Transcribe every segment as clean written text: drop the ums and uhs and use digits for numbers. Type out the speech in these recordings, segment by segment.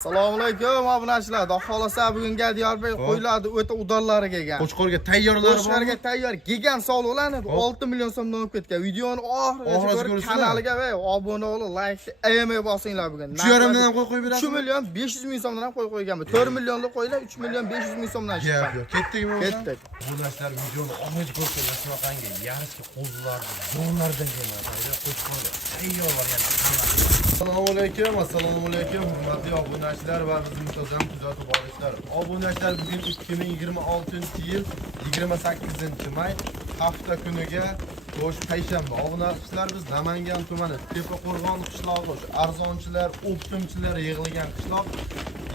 Assalomu alaykum obunachilar. Xudo xolasa bugungi Diyorbek qo'yiladi o'ta udorlari kelgan. Qo'chqorga tayyorlari bor. Qo'chqorga tayyor kelgan sovg'alarni 6 million so'mdan olib ketgan. Videoni oxirigacha ko'rib kanaliga va obuna bo'lib, like, ayamay bosinglar bugun. 3,5 dan qo'yib berasiz. 3 million 500 ming so'mdan ham qo'yganman. 4 millionlik qo'ylar 3 million 500 ming so'mdan chiqqan. Yo'q, ketdikmi? Ketdik. Obunachilar videoni oxirigacha ko'rsangiz shunaqangi yarishga qo'zlarni zo'rlardan keladi. Qo'chqorga tayyor variant. Assalomu alaykum, hurmatli obunachilar va bizning muntazam kuzatib boruvchilar. Obunachilar bugun 2026-yil 28-may hafta kuniga o'sha payshanba. Obunachilar biz Namangan tumani Tepaqo'rg'on qishlog'i, arzonchilar, optimchilar yig'ilgan qishloq.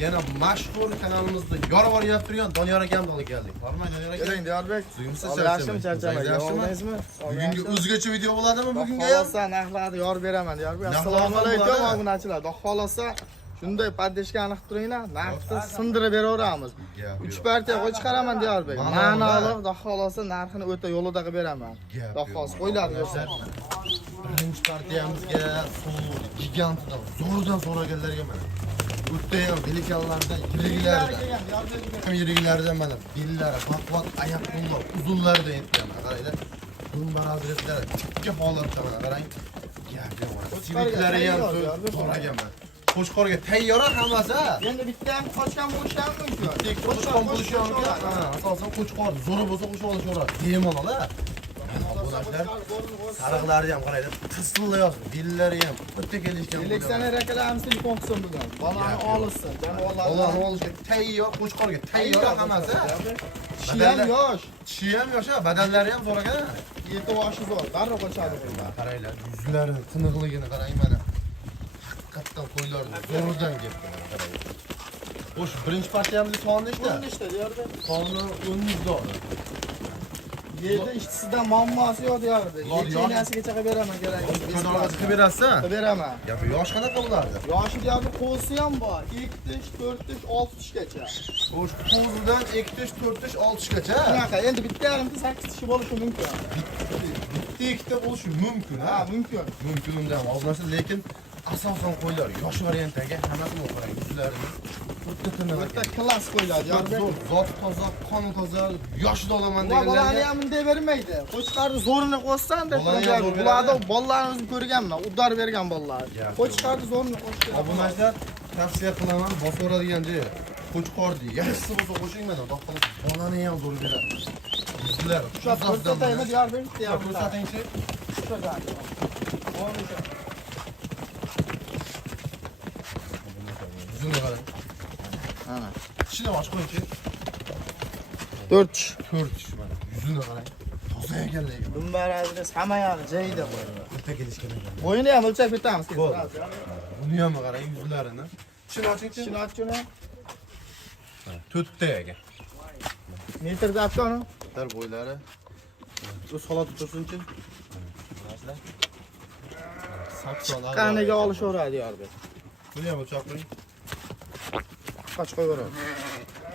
Yana mashhur kanalimizda yorib boryapti turgan Doniyor akamni olib keldik. Bormi Doniyor aka? Keling Diyorbek. Yaxshimi, charchamay. Yaxshimizmi? Bugungi o'zgacha video bo'ladimi bugunga? Xolasa narxlarni yorib beraman Diyorbek. Assalomu alaykum obunachilar. Xudo xolasa shunday poddeshkani qilib turinglar, narxni sindirib beraveramiz. 3 partiya qo'y chiqaraman Diyorbek. Ma'noli, xudo xolasa narxini o'ta yo'lida qilib beraman. Xudo xolasa qo'ylarni ko'rsat. Birinchi partiyamizga so'l gigantidan zo'rdan so'raganlarga mana. O'tayam delikanlardan yiriklardan mana bellari, baqvat oyoq qo'llar uzunlardan yetgan mana qaranglar. Dumbar hazratlar ikki holatda mana qarang. Yiriklari ham so'ragan mana. Qo'chqorga tayyor hammasi. Endi bitta ham qochgan bo'lishi ham mumkin. Qo'chqor bo'lishi ham mumkin. Asosan qo'chqor zo'ri bo'lsa qo'shib olishaveradi. Bemalol-a. Obunachilar sariqlari ham qaraylar. Qisillayapti. Bellari ham o'tda kelishgan. Seleksioner akalarimiz telefon qilsin bugun. Bolani olsin. Bolani olishga tayyor, qo'chqorga tayyor hammasi. Kishi ham yosh. Kishi ham yosh, badallari ham zo'r ekan. Yeti yoshi zo'r. Darrov qochadi bunlar. Qaranglar, yuzlari, tiniqligini qarang mana. Haqiqatan qo'ylarni zo'rdan ketdi mana qarang. Xo'sh, birinchi partiyamizning soni nechta? 10 nechta Diyorbek? Soni 10 dona. Yerda ishtisidan muammosi yo'q Diyorbek. Yechenasigacha qilib beraman kerak. Qadorgacha qilib berasiz? Qilib beraman. Gapi yosh qanaqa bo'lardi? Yoshi Diyorbek qo'zi ham bor. 2 tish, 4 tish, 6 tishgacha. Xo'sh, qo'zidan 2 tish, 4 tish, 6 tishgacha. Shunaqa. Endi bitta yarimta 8 tishi bo'lishi mumkin. Bitta ikkita bo'lishi mumkin, Ha, mumkin. Mumkin undan ozmasa, lekin asosan qo'ylar yosh variantdagi hammasi bu qarang, yuzlarini Bitta klass qo'yiladi Diyorbek. zot toza, qoni toza, yoshida olaman Bularni deganlarga ham bunday bermaydi. Qo'chqarni zo'rini qo'shsan deb Bolani ham zo'r bularni bollarimizni ko'rganman, uddor bergan bollar. Qo'chqarni zo'rini qo'shdi. obunachilar tavsiya qilaman, bosaveradigan joyi qo'chqorni yaxshisi bo'lsa qo'shing mana, xudo xohlasa bolani ham zo'r beradi. Yuzlar, Shu ko'rsataymi Diyorbek? ko'rsatingchi. Yuzini qarang. Ana. Tishini ochib qo'yingchi. 4 tish. 4 tish mana. Yuzini qarang. Toza ekanligi. Dumbar adres hamma yog'i joyida qo'ydi. O'ta kelishgan ekan. Bo'yini ham o'lchab ketamiz. Uni ham qarang yuzlarini. Tishini ochingchi. Shuni ochchuni. 4 ta ekan. Metrda ochganu. Dar bo'ylari. O'z holati tursinchi. Narsalar. Saksolar. Qaniga olishaveradi Diyorbek. Buni ham o'lchab qo'ying. Qoch qo'yaveramiz.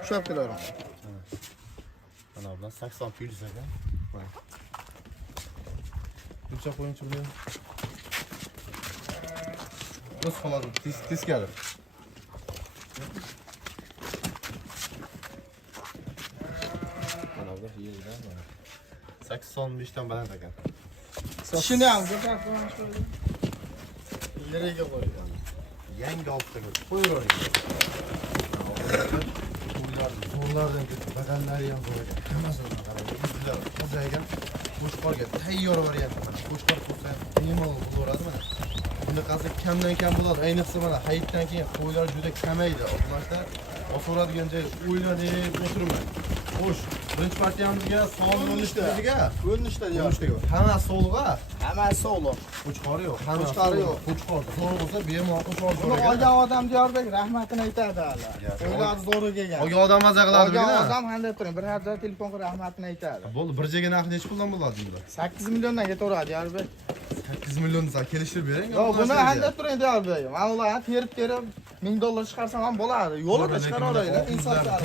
Ushlab kelaveramiz. Mana bilan 80 plyus ekan. Mana. O'lchab qo'yingchi buni. O'z holati teskari. Mana bu yerdan mana. 85 dan baland ekan. Shuni ham ko'rsatamiz. Yeriga qo'ygan. Yangi oltga qo'yavering. Zo'rlardan ketdi, badallari ham zo'r ekan. Hammasidan qarang, yuzlar toza ekan. Qo'chqorga tayyor variant mana. Qo'chqor bo'lsa, bemalol bo'laveradi mana. Bunaqasi kamdan kam bo'ladi. Ayniqsa mana hayitdan keyin qo'ylar juda kamaydi. Obunachilar bosaveradigan joy o'ylanib o'tirmang. Xo'sh, birinchi partiyamizga sog'liq bo'lishdiga. Ko'rinishda Diyorbek. Hamma sog'liqqa. Hammasi sog'liq. Qo'chqori yo'q. Hamma Qo'chqori yo'q. Qo'chqor zo'r bo'lsa bemalol qo'chqor Buni zo'r. olgan odam Diyorbek rahmatini aytadi hali. Qo'ylar zo'ri kelgan. Olgan odam maza qiladi Olgan buni. odam handab turing, bir hafta telefon qilib rahmatini aytadi. Bo'ldi, bir joyga narxi necha puldan bo'ladi bunda? 8 milliondan ketaveradi Diyorbek. 8 millionni siz kelishtirib bering. Yo'q, buni handab turing Diyorbek. Mana ular terib $1000 chiqarsam ham bo'ladi. Yo'lida chiqaraveraylar, insonlar.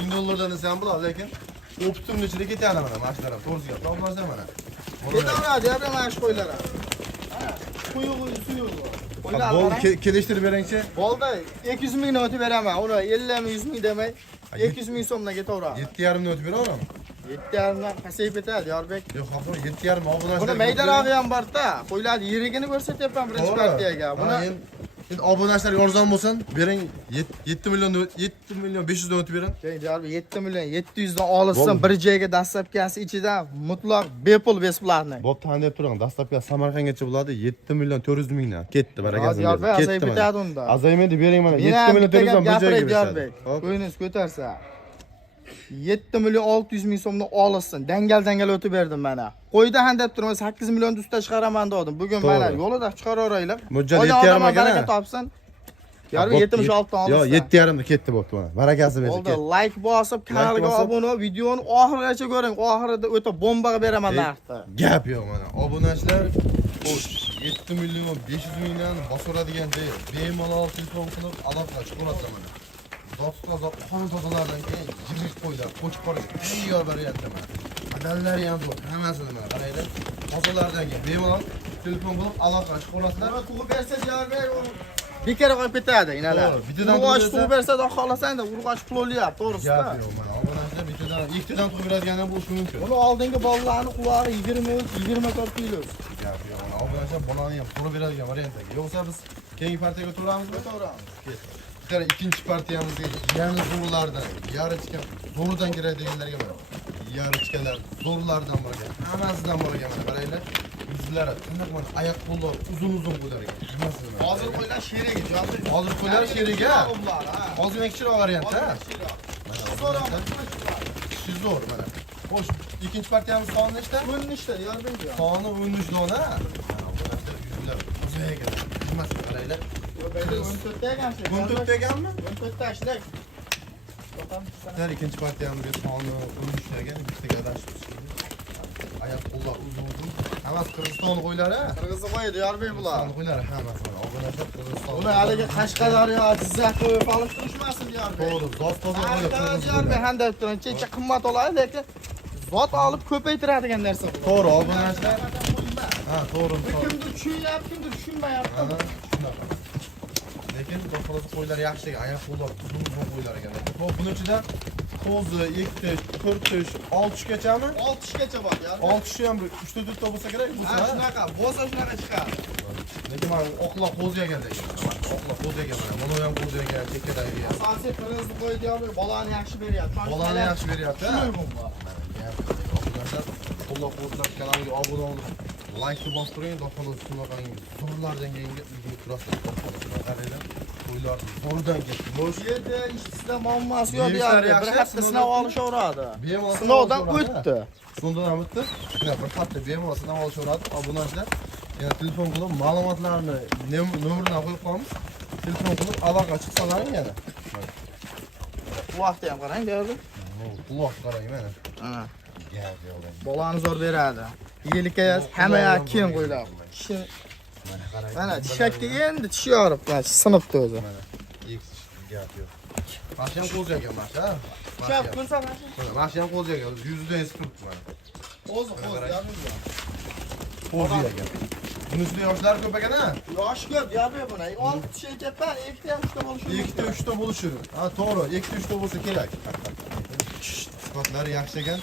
$1000 desa ham bo'ladi, lekin optimni ichida ketadi mana mashinalar. To'g'risi gap. Topmasa mana. Ketaveradi Diyorbek mana shu qo'ylar. Suyuq, suyuq. Kelishtirib beringchi. Bo'ldi, 200 mingni o'tib beraman. Uni 50 ming, 100 ming demay, 200 ming so'mdan ketaveradi. 7,5 ni o'tib beraveram. 7,5 dan pasayib ketadi, Yorbek. Yo'q, haqor 7,5 obunachilar. Buni maydarog'i ham bor-da. Qo'ylarni yirigini ko'rsatyapman birinchi partiyaga. Buni endi obunachilarga arzon bo'lsin, bering 7 million 500 dan o'tib bering. Yorbek 7 million 700 dan olsin bir joyga dastlabkasi ichida mutlaq bepul besplatni. Bo'pti, qanday turing? Dastlabki Samarqandgacha bo'ladi 7 million 400 mingdan. Ketdi, barakazim. Yorbek azayib ketadi unda. Azaymaydi, bering mana 7 million 400 dan bir joyga beradi. Qo'yingiz ko'tarsa 7 million 600 ming so'mdan olsin. Dangal o'tib berdim mana. Qo'yda ham deb turman 8 million ustida chiqaraman dedim. Bugun mana yo'lida chiqaraveraylar. Mujjat 7,5 baraka topsin. Yorbek 76 dan olsin. Yo'q, 7,5 da ketdi bo'pti mana. Barakasi bersin. Oldi, like bosib, kanalga obuna, videoni oxirigacha ko'ring. Oxirida o'ta bombaga beraman narxni. Gap yo'q mana. Obunachilar 7 million 500 mingdan bosoradigan deyil. Bemalol telefon qilib aloqa chiqaradi mana. Do'stlar, qon tozalardan keyin yirik qo'ylar, qo'chqorga tayyor variantda mana. Adallari ham bor, hammasini mana qaraylar. Tozalardan keyin bemalol telefon qilib aloqa chiqarasizlar. Tug'ib bersa Yorbek bekor qolib ketadi, inalar. Urg'och tug'ib bersa da xohlasang-da urg'och pul olyapti, to'g'risida. Gap yo'q mana. Obunachilar bittadan, ikkitadan tug'ib beradigan ham bo'lishi mumkin. Buni oldingi bolalarning qulog'i 24 kilo. Gap yo'q mana. Obunachilar bolani ham tug'ib beradigan variantda. Yo'qsa biz keyingi partiyaga to'ramizmi? To'ramiz. İkinci partiyamızda yani zorlardan, yarıçken zordan giradiganlarga mana. Yarıçkeler zorlardan var ekan. Hammasidan bor ekan mana. Qaranglar. Yuzlari qanday mana oyoq qo'llar uzun bo'lar ekan. Hozir qo'ylar sherigi, Yorbek. Hozir qo'ylar sherigi. Hozir kichik variant ha. Zo'r mana. Xo'sh, ikkinchi partiyamiz soni nechta? 13 ta, Yorbek. Soni 13 dona. Yuzlar uzaygan. Hammasi qaranglar. 14 ta ekansiz. 14 ekanmi? 14 ta ishlak. Her ikinci partiyamızda sonu 13 ekan, ikkitaga adashib chiqdi. Oyoq qo'llar uzun. Hammasi Qirg'iziston qo'ylari. Qirg'izni qo'ydi, Yorbek bular. Qo'ylari hammasi mana. Obunachilar Qirg'iziston. Buni haligi Qashqadaryo, Jizzax qo'yib olib turishmasin, Yorbek. To'g'ri, zot toza qo'yib. Yorbek ham deb turing, checha qimmat oladi, lekin zot olib ko'paytiradigan narsa bu. To'g'ri, obunachilar. Ha, to'g'ri. Kimdir tushunyapti, kimdir tushunmayapti. Shunaqa. Lekin do'xtirasi qo'ylar yaxshi ekan, oyoq qo'llar uzun qo'ylar ekan. Xo'p, buning ichida qo'zi, 2 tish, 4 tish, 6 tishgachami? 6 tishgacha bor, Yorbek. 6 tishi ham 3 ta bo'lsa kerak, bo'lsa. Ha, shunaqa, bo'lsa shunaqa chiqadi. Lekin mana oqloq qo'zi ekan degan. Oqloq qo'zi ekan mana. Mana ham qo'zi ekan, chekkadagi. Asosiy qirg'izni qo'ydi, Yorbek, bolani yaxshi beryapti. Bolani yaxshi beryapti. Shunday Oqloq qo'zilar kanaliga obuna bo'lib, like bostiring, do'xtirlar shunaqangi zo'rlardan keyingi uyga turasiz. Qaranglar, qo'ylar zo'rdan ketdi. Bu yerda ishsizda muammosi yo'q, Yorbek. Bir hafta sinov olishaveradi. Bemalol Sinovdan o'tdi. Sinovdan ham o'tdi. Mana bir hafta bemalol sinov olishaveradi. Obunachilar yana telefon qilib ma'lumotlarni nomeridan qo'yib qo'yamiz. Telefon qilib aloqa chiqsalaring yana. Bu vaqtda ham qarang, Yorbek. Quloq qarang mana. Ana. Gap yo'q. Bolani zo'r beradi. Yelika hammaga keng qo'ylar. Mana tishakka endi tishi yorib, mana sinibdi o'zi. Gap yo'q. Mashina qo'zi ekan masha. Shaf ko'rsa Mashina qo'zi ekan. 100dan eskirib mana. qo'zi, Qo'zi ekan. Buning ustida yoshlar ko'p ekan-a? Yosh ko'p, Yorbek buni. 6 tish ekan, 2 ta 3 ta bo'lishi mumkin. 2 ta 3 ta bo'lishi. Ha, to'g'ri. 2 ta 3 ta bo'lsa kerak. Sifatlari yaxshi ekan.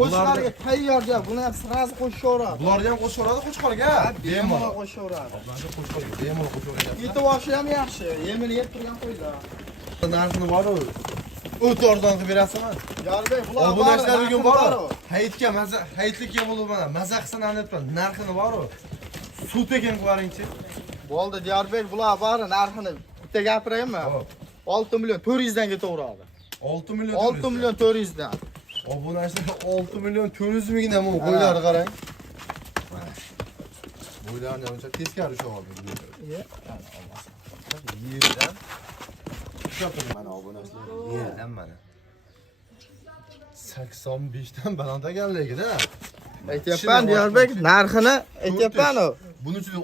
Qo'shlarga tayyor gap. Buni ham sirasi qo'shaveradi. Bularni ham qo'shaveradi qo'chqorga. Bemalol qo'shaveradi. Bularni qo'chqorga bemalol qo'shaveradi. Yetib olishi ham yaxshi. Yemini yeb turgan qo'ylar. Narxini bor-ku. O'ta arzon qilib berasizmi? Yorbek, bular obunachilar bugun bor. Hayitga maza, hayitlikka bo'lib mana maza qilsin anlatib, narxini bor-ku. Suv ekan qo'yaringchi. Bo'ldi, Yorbek, bular bor, narxini bitta gapiraymi? 6 million 400 dan ketaveradi. 6 million 6 million 400 dan. Obunachilar 6 million 400 mingdan bu qo'ylarni qarang. Bo'ylarni ancha teskari ushlab yerdan tushapman mana obunachilar. Yerdan mana 85 dan baland ekanligida. Aytyapman, Yorbek, narxini aytyapman-ku. Buning ichida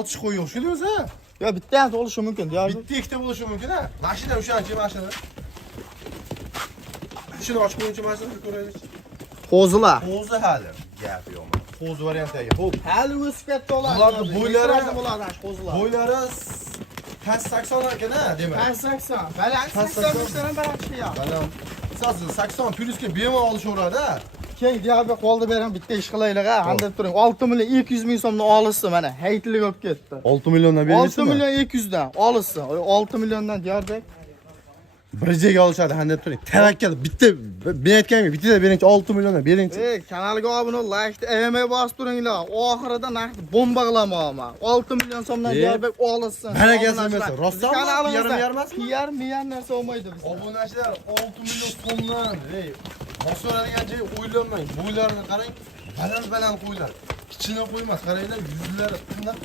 6 qo'y yo'q shuni o'zi. Yo, bitta ham bo'lishi mumkin, Yorbek. Bitta ikkita bo'lishi mumkin-a. Mashina o'shancha mashina. Shuni ochib qo'yinchi mashina ko'raylik. Qo'zilar. Qo'zi hali. Gap yo'q. qo'z variantdagi. Xo'p. Hali o'sib ketdi ular. Bularni bo'ylari- bo'ladi qo'zlar. Bo'ylari past 80 ekan-a, demak. 80. Baland Past 80 dan baland chiqyapti. Balam. Siz 80 plyusga bemalol olishaveradi. Keyin diabet qoldi beraman bitta ish qilaylik ha. Handab turing. 6 million 200 ming so'mdan olishdi mana. Haytlik olib ketdi. 6 milliondan 6 berisizmi? million 200 dan olishdi. 6 milliondan Diyarbek. Bir joyga olishadi, handab turing. Tavakkal bitta men aytganimga bitta beringchi 6 milliondan beringchi. Kanalga obuna ol, like, eme bosib turinglar. Oxirida naqd bomba qilaman. 6 million so'mdan Diyarbek olishsin. Barakasi bo'lsin. Rostdanmi? Yarim Yarim narsa olmaydi bizda. Obunachilar 6 million so'mdan, bosoradigan joy o'ylanmang. Bo'ylarini qarang, baland qo'ylar. Kichkina qo'ymas, qaranglar, yuzlari qanday,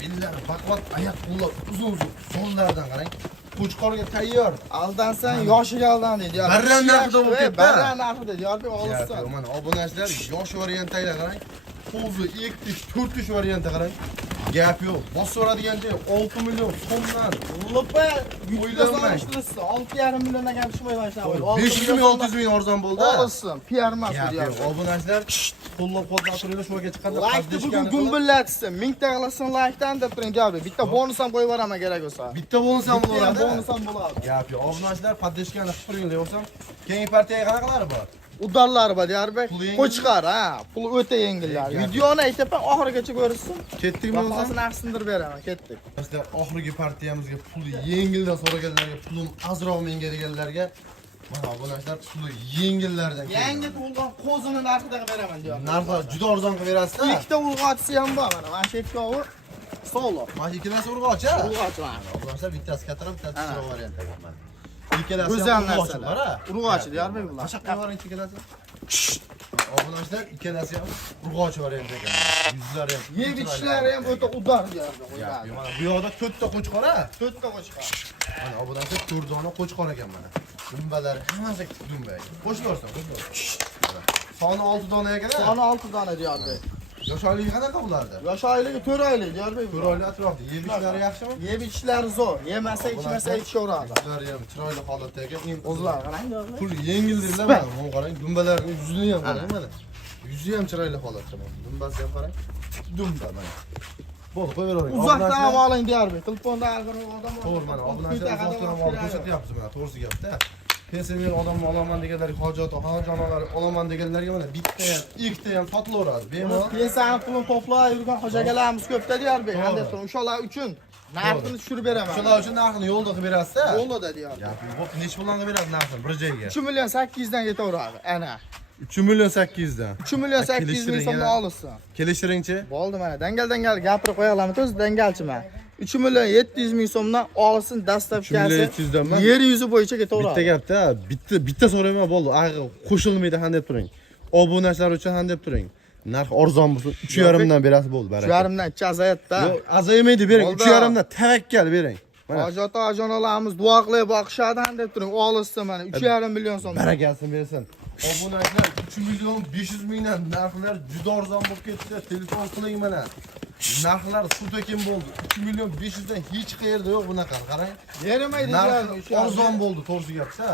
bellari baqvat, oyoq qo'llar uzun, sonlardan qarang. Qo'chqorga tayyor. Aldansang yoshiga aldan deydi. Barran narxida bo'lib ketdi. Barran narxida Diyarbek olishsin. Mana obunachilar yosh variantdagilar qarang. Qo'zi 2 4 variantda qarang. Gap yo'q. Bosoradigan joy 6 million so'mdan. Lupa O'ylanmang. 6,5 milliondan kam chiqmay boshladi. 500 ming 600 ming arzon bo'ldi. Olishsin. PR emas bu Diyarbek. Obunachilar qo'llab-quvvatlab turinglar, shunga chiqadi. Like bugun gumbillatsin. 1000 ta qilasin like-dan deb turing Diyarbek. Bitta bonus ham qo'yib beraman kerak bo'lsa. Bitta bonus ham bo'ladi. Bonus ham bo'ladi. Gap yo'q. Obunachilar podдержкani qilib turinglar, yo'qsa keyingi partiyaga qanaqalari bor? Udallari bor Diyarbek. Pul yengil. Qo'chqar, ha. Pul o'ta yengillar. Videoni aytaman oxirigacha ko'rishsin. Ketdikmi o'zi? Bahosini aqsindirib beraman. Ketdik. Do'stlar, oxirgi partiyamizga pul yengildan so'raganlarga, pulim azroq menga deganlarga mana obunachilar puli yengillardan Yangi tug'ilgan qo'zini narxidan beraman Diyarbek. narxi juda arzon qilib berasiz-da. Ikkita urg'ochisi ham bor mana. Mana shu ikkovi solo. Mana ikkalasi urg'ochi-a? Urg'och mana. Obunachilar bittasi kattaroq, bittasi kichikroq variant mana. Ikkalasi Go'zal ham urg'ochi narsalar. bor-a? Urg'ochi Diyarbek bular. Qashaqqa boring ikkalasi. Obunachilar ikkalasi ham urg'ochi variant ekan. Yuzlari ham. Yeb ichishlari ham o'ta udar Diyarbek. Mana bu yoqda 4 ta qo'chqor-a? 4 ta qo'chqor. Mana obunachilar 4 dona qo'chqor ekan mana. Dumbalar hammasi dumba ekan. Qo'shilorsan, soni 6 dona ekan-a? Soni 6 dona Diyarbek. Yosh oyligi qanaqa bularda? Yosh oyligi 4 oylik Diyarbek. 4 oylik atrofda. Yeb ishlari yaxshimi? Yeb ichishlari zo'r. Yemasa, ichmasa ichaveradi. Ular ham chiroyli holatda ekan. O'zlar qarang Diyarbek. Pul yengildirlar mana. Mana qarang, dumbalarning yuzini ham qarang mana. Yuzi ham chiroyli holatda mana. Dumbasi ham qarang. Dumba mana. Bo'ldi, qo'yavering. Uzoqdan ham oling Diyarbek. Telefonda arg'in odam. To'g'ri mana. Obunachilar uzoqdan ham olib ko'rsatyapmiz mana. To'g'risi gapda. Pensioner odamni olaman deganlarga, hojat onajonalar olaman deganlarga mana bitta ham, ikkita ham sotilaveradi. Bemalol. Pensiyani pulini to'plab yurgan xo'jagalarimiz ko'pda Diyarbek. Handab turib, o'shalar uchun narxini tushirib beraman. Shular uchun narxini yo'lda qilib berasiz-da. Yo'lda Diyarbek. Gap yo'q. Necha puldan qilib berasiz narxini bir joyga? 3 million 800 dan ketaveradi. Ana. 3 million 800 dan. 3 million 800 ming so'mdan olishsin. Kelishtiringchi? Bo'ldi mana. Dangal gapirib qo'yalamiz. O'zi dangalchiman. 3 million 700 ming so'mdan olsin dastavkasi. 700 danmi? Yer yuzi bo'yicha ketaveradi. Bitta gapda, bitta so'rayman bo'ldi. Qo'shilmaydi handab turing. Obunachilar uchun handab turing. Narx arzon bo'lsin, 3,5 dan berasiz bo'ldi, baraka. 3,5 dan chazayatda. Yo'q, azaymaydi bering, 3,5 dan tavakkal bering. Mana Hojat onalarimiz duo qilib boqishadi handab turing. Olishsin mana 3,5 million so'm. barakasini bersin. Obunachilar 3 million 500 mingdan narxlar juda arzon bo'lib ketdi. Telefon qiling mana. Narxlar suv-tekin bo'ldi. 3 million 500 dan hech qayerda yo'q bunaqa. Qarang. Bermaydi Narx arzon bo'ldi, to'g'risi gapsa.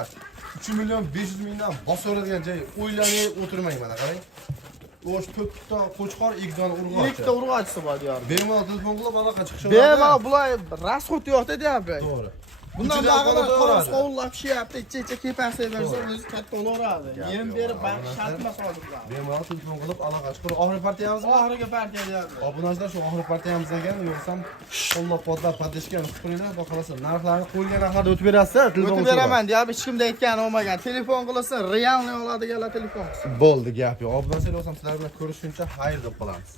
3 million 500 mingdan bosoradigan joy o'ylanib o'tirmang mana, qarang. O'sh 4 ta qo'chqor, 2 dona urg'ochi. 2 ta urg'ochisi bor Diyarbek. Bemalol telefon qilib aloqa chiqishadi. Bemalol bular rasxod yo'qda Diyarbek. To'g'ri. Bundan Uchiga bag'ri qo'yib qo'l yuboradi. qo'llab shyapti, ichi kepasi bersa o'zi katta bo'laveradi. Yem berib baqish shart emas hozirlar. Bemalol telefon qilib aloqa chiqarib. Oxirgi partiyamizmi? Oxirgi partiya Diyarbek. Obunachilar shu oxirgi partiyamizdan ekan, yo'qsam qo'llab-quvvatlab podдержкani qilib turinglar, xudo xolasa narxlarni qo'yilgan narxlarda o'tib berasiz, telefon O'tib beraman Diyarbek, hech kimda aytgani olmagan. Telefon qilasan, realni oladiganlar telefon qilsin. Bo'ldi, gap yo'q. Obunachilar bo'lsam sizlar bilan ko'rishguncha xayr deb qolamiz.